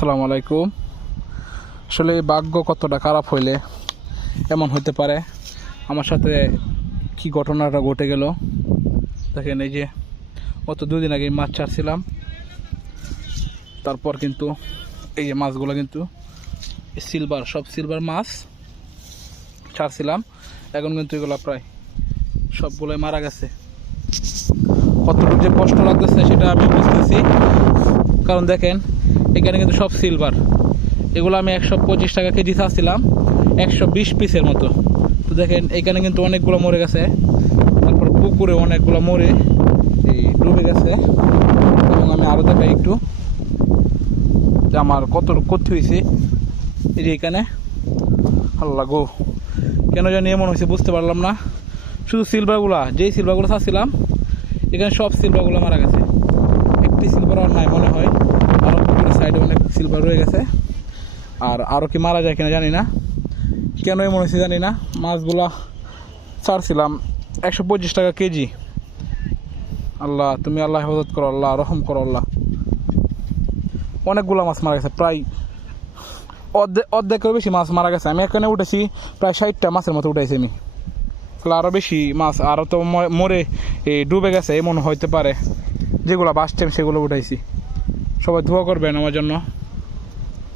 আসসালামু আলাইকুম। আসলে ভাগ্য কতটা খারাপ হইলে এমন হইতে পারে, আমার সাথে কি ঘটনাটা ঘটে গেল দেখেন। এই যে গত 2 দিন আগে মাছ ছাড়ছিলাম, তারপর কিন্তু এই যে মাছগুলো কিন্তু সিলভার, সব সিলভার মাছ ছাড়ছিলাম। এখন কিন্তু এগুলো প্রায় সবগুলোই মারা গেছে। কতটুকু যে কষ্ট লাগতেছে সেটা আমি বুঝতেছি, কারণ দেখেন এখানে কিন্তু সব সিলভার। এগুলো আমি 125 টাকা কেজি চাচ্ছিলাম, 120 পিসের মতো। তো দেখেন এখানে কিন্তু অনেকগুলো মরে গেছে, তারপর পুকুরে অনেকগুলো মরে এই ডুবে গেছে। এবং আমি আরও দেখাই একটু যে আমার কত ক্ষতি হয়েছে। এই যে এখানে আল্লাহ গো, কেন জানি এমন হয়েছে বুঝতে পারলাম না। শুধু সিলভারগুলা, যেই সিলভারগুলো চাচ্ছিলাম এখানে সব সিলভারগুলো মারা গেছে। একটি সিলভার আর নাই মনে হয়, আরও পুকুরের সাইডে অনেক সিলভার রয়ে গেছে। আর আরও কি মারা যায় কিনা জানি না, কেন এমন হয়েছে জানি না। মাছগুলা ছাড়ছিলাম 125 টাকা কেজি। আল্লাহ তুমি আল্লাহ হেফাজত করো, আল্লাহ রহম করো আল্লাহ। অনেকগুলো মাছ মারা গেছে, প্রায় অর্ধেকেরও বেশি মাছ মারা গেছে। আমি এখানে উঠেছি প্রায় 60টা মাছের মতো উঠেছি আমি। আরও বেশি মাছ আরও তো মরে ডুবে গেছে এমন হইতে পারে। যেগুলো বাস টাইম সেগুলো উঠাইছি। সবাই দোয়া করবেন আমার জন্য।